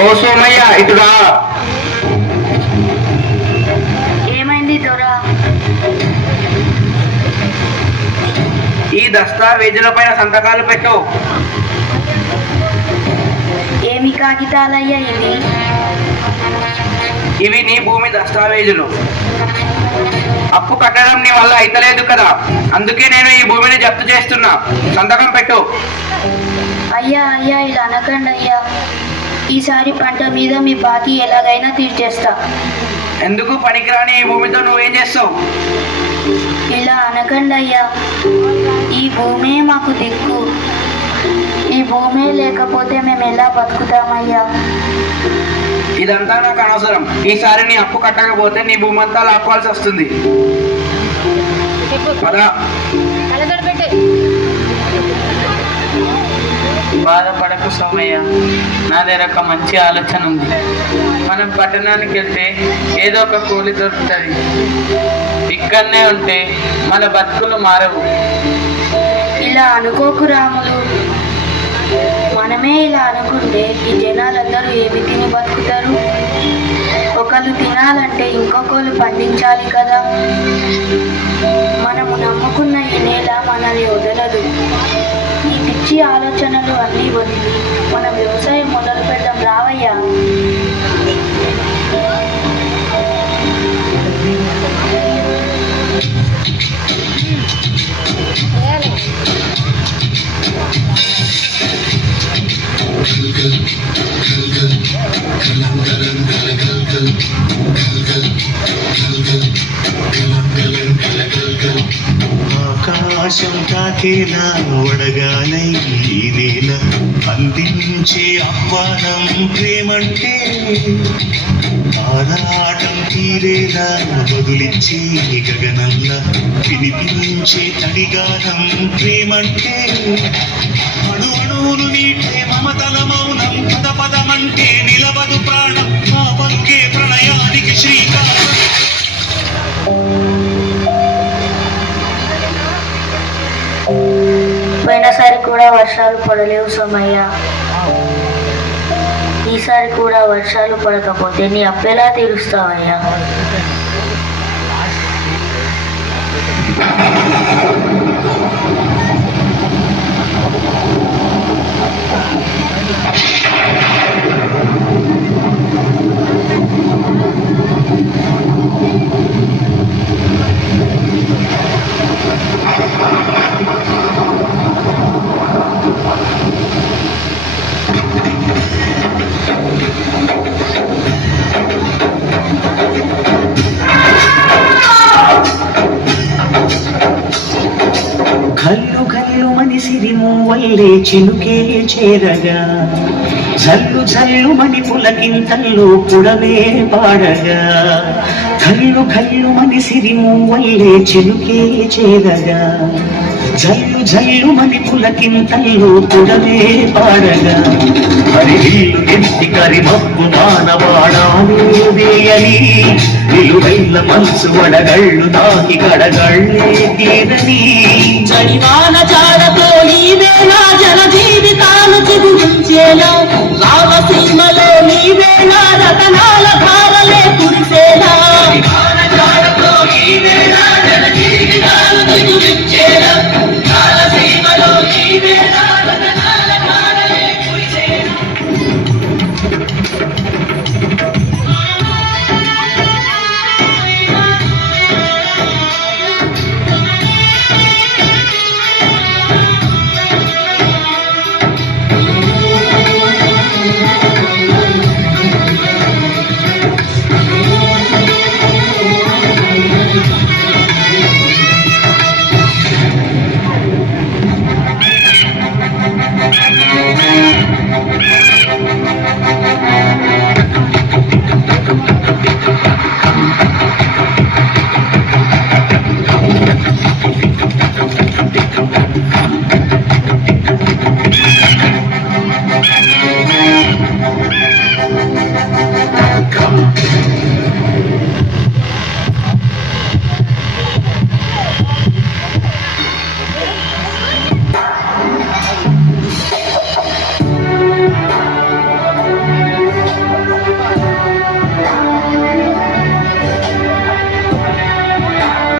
ఓ సోమయ్య ఇటురా. ఏమైంది దొరా? ఈ దస్తావేజుల పైన సంతకాలు పెట్టు. ఏమి కాగితాలయ్యా ఇవి? ఇవి నీ భూమి దస్తావేజులు. అప్పు కట్టడం నీ వల్ల అయితలేదు కదా, అందుకే నేను ఈ భూమిని జప్తు చేస్తున్నా. సంతకం పెట్టు. అయ్యా అయ్యా ఇలా అనకండి అయ్యా. ఈసారి పంట మీద మీ బాకీ ఎలాగైనా తీర్చేస్తా. ఎందుకు పనికిరాని ఈ భూమితో నువ్వేం చేస్తావు? ఇలా అనకండి అయ్యా. ఈ భూమే మాకు దిక్కు. ఈ భూమే లేకపోతే మేము ఎలా బతుకుతామయ్యా? ఇదంతా నాకు అనవసరం. ఈసారి నీ అప్పు కట్టకపోతే నీ భూమి అంతా లాక్కోవాల్సి వస్తుంది. పదా. బాధపడకు సోమయ్య, నా దగ్గర ఒక మంచి ఆలోచన ఉంది. మనం పట్టణానికి వెళ్తే ఏదో ఒక కూలి దొరుకుతుంది. ఇక్కడనే ఉంటే మన బతుకులు మారవు. ఇలా అనుకోకు రాములు. మనమే ఇలా అనుకుంటే ఈ జనాలందరూ ఏమి తిని బతుకుతారు? ఒకళ్ళు తినాలంటే ఇంకొకళ్ళు పండించాలి కదా. మనము నమ్ముకున్న ఈ నేల మనల్ని వదలదు. ఈ పిచ్చి ఆలోచనలు అన్నీ వదిలి మనం వ్యవసాయం మొదలు పెడదాం రావయ్యా. ఆకాశం తాకేలా వడగాలై ఈ నేల అందించే ఆహ్వానం ప్రేమంటే, ఆరాటం తీరేలా వదిలించే గగనంలా వినిపించే తడిగానం ప్రేమంటే, అణు అణువులు నీటే మమతల మౌనం పద పదమంటే నిలవదు ప్రాణం మా పలికే ప్రణయానికి శ్రీకారం. పోయినసారి కూడా వర్షాలు పడలేవు సోమయ్య. ఈసారి కూడా వర్షాలు పడకపోతే నీ అప్పెలా తీరుస్తావయ్యా? కల్లు కల్లు మని సిరిము వల్లే చినుకే చేరగా, జల్లు జల్లు మని పులకింతల్లో పుడమే పాడగా, కల్లు కల్లు మని సిరిము వల్లే చినుకే చేరగా, జల్లు జల్లు మని పులకింతల్లో పుడమే పాడగా, హరివిల్లు ఎత్తి కరిమప్పు మానవాడాలే వేయని, నిలువెల్ల మనసు వడగళ్ళు తాకి కడగళ్ళే తీరని,